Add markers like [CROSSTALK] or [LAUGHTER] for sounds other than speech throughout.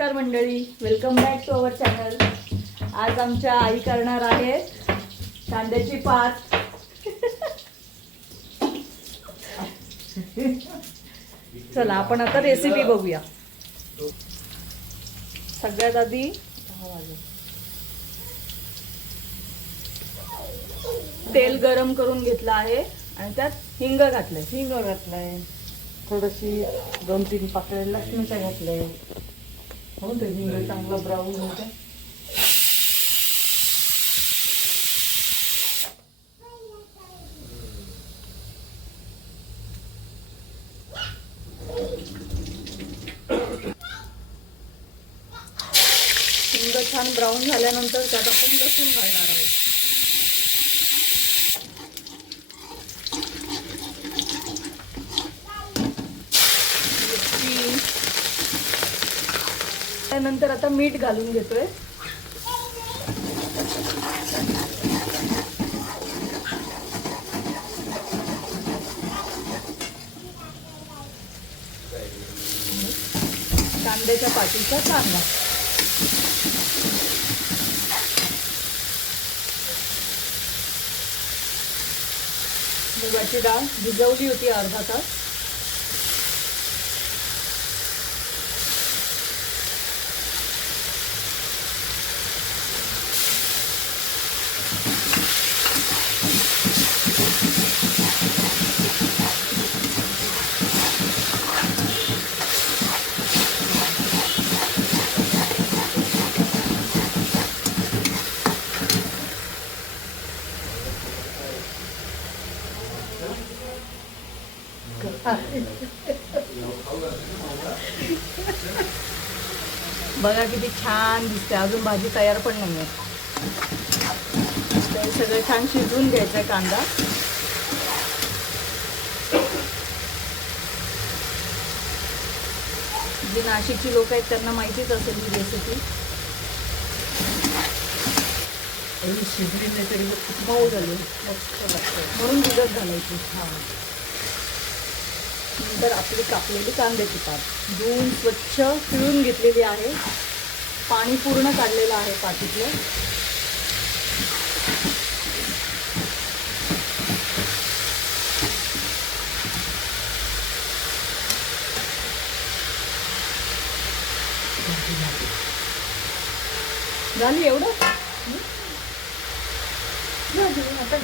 नमस्कार मंडळी. Welcome back to our channel आज आमच्या आई करणार आहेत कांद्याची पात. चला आपण आता रेसिपी बघूया. सगळ्यात आधी तेल गरम करून घेतलं आहे आणि त्यात हिंग घातलंय. हिंग घातलंय. थोडीशी दोन तीन पाकळ्या लसणाच्या घातलंय हो ते हिंग चांगला ब्राऊन होते? हिंग छान ब्राऊन झाल्यानंतर त्यात आपण लसूण घालणार आहोत मिरची. त्यानंतर आता मीठ घालून घेतोय. कांद्याच्या पाठीचा कांदा. मुगाची डाळ भिजवली होती अर्धा तास. [LAUGHS] बघा किती छान दिसते अजून भाजी तयार पण नाही आहे तर सगळं छान शिजवून घ्यायचं आहे कांदा. जी नाशिकची लोक आहेत त्यांना माहितीच असेल ही रेसिपी शिजली नाही तरी मऊ झाली. मस्त लागतं म्हणून भिजत घालायची. हा. नंतर आपली कापलेली कांद्याची पात धुवून स्वच्छ पिळून घेतलेली आहे. पाणी पूर्ण काढलेलं आहे पातीतलं. झाली एवढं? झाली आता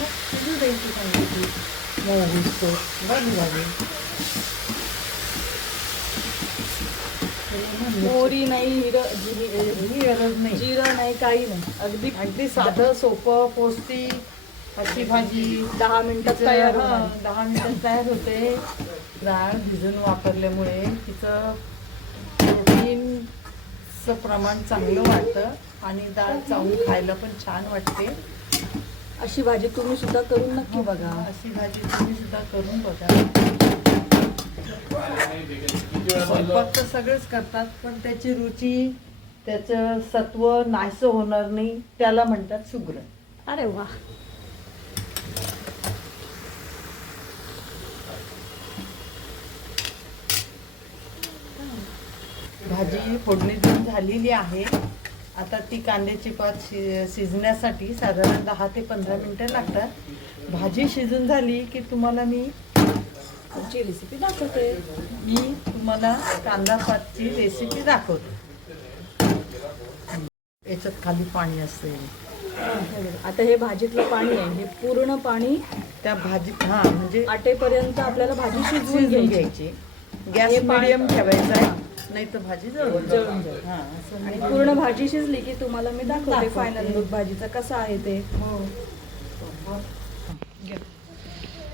मोहरी नाही ही गरज नाही. जिरं नाही काही नाही. अगदी अगदी साधं सोपं पौष्टिक अशी भाजी. दहा मिनिटात तयार हा. दहा मिनिटात तयार होते. डाळ भिजून वापरल्यामुळे तिचं प्रोटीनचं प्रमाण चांगलं वाटतं आणि डाळ चावून खायला पण छान वाटते. अशी भाजी तुम्ही सुद्धा करून नक्की बघा. अशी भाजी तुम्ही सुद्धा करून बघा. स्वयंपाक तर सगळेच करतात पण त्याची रुची त्याचं सत्व नाहीसं होणार नाही त्याला म्हणतात सुग्र. अरे वा. भाजी फोडणी देऊन झालेली आहे. आता ती कांद्याची पात शि शिजण्यासाठी साधारण दहा ते पंधरा मिनटं लागतात. भाजी शिजून झाली की तुम्हाला मी रेसिपी दाखवते. मी तुम्हाला कांदा पातची रेसिपी दाखवते. याच्यात खाली पाणी असते आता हे भाजीतलं पाणी आहे. हे पूर्ण पाणी त्या भाजी हा म्हणजे आटेपर्यंत आपल्याला भाजी शिजवून घ्यायची. गॅस हे मिडियम ठेवायचा आहे. नाही तर भाजी जळून जळून जाईल. हा, असं आणि पूर्ण भाजी शिजली की तुम्हाला मी दाखवते दाखवते. फायनल लुक भाजीचा कसा आहे ते. हो.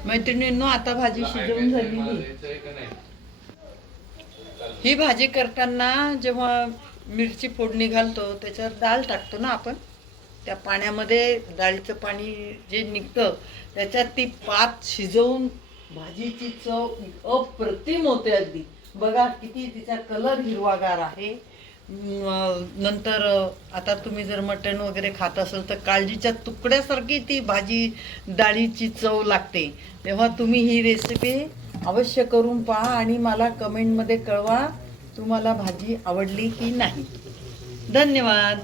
मैत्रिणींनो आता भाजी शिजवून झालेली. ही भाजी करताना जेव्हा मिरची फोडणी घालतो त्याच्यावर डाळ टाकतो ना आपण त्या पाण्यामध्ये डाळीचं पाणी जे निघतं त्याच्यात ती पात शिजवून भाजीची चव अप्रतिम होते अगदी. बघा किती तिचा कलर हिरवागार आहे. नंतर आता तुम्ही जर मटण वगैरे खात असाल तर काळजीच्या तुकड्यासारखी ती भाजी डाळीची चव लागते. तेव्हा तुम्ही ही रेसिपी अवश्य करून पहा आणि मला कमेंटमध्ये कळवा तुम्हाला भाजी आवडली की नाही. धन्यवाद.